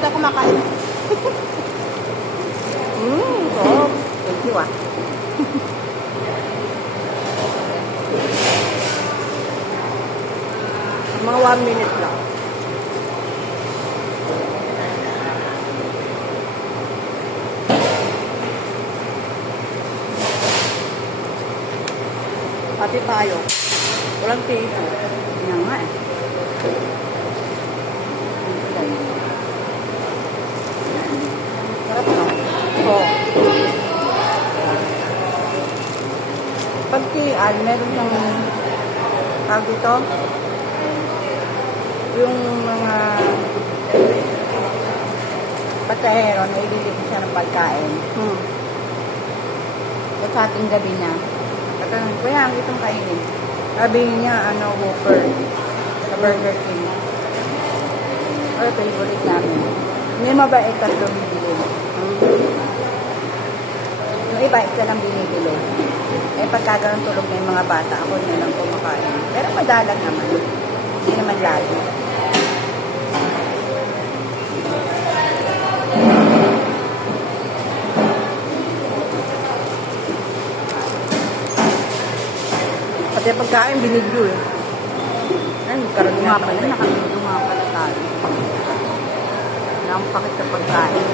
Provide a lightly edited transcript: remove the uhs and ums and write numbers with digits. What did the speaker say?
hindi ako kumakain. Oh, thank you Mga 1 minute lang. Pati tayo. Walang tito. Yan nga eh. Sarap no? Oo. Pag tiyan, meron ng tawag dito, yung mga pasahero na ililipin siya ng pagkain. At sa ating gabi na, katanong, kuya, ang itong kainin. Sabi niya, Whopper. Sa Burger King. O, favorite namin. May mabait at bumibili. Yung iba, isa lang binibili. Eh, pagkagalang tulog na yung mga bata, ako na lang kumakain. Pero madalang naman. Hindi naman lagi. Pati pagkain, binigyo eh. Ay, magkaroon nga Nga pala, nakalimutan nga pala tayo. Wala akong pakit sa pagkain.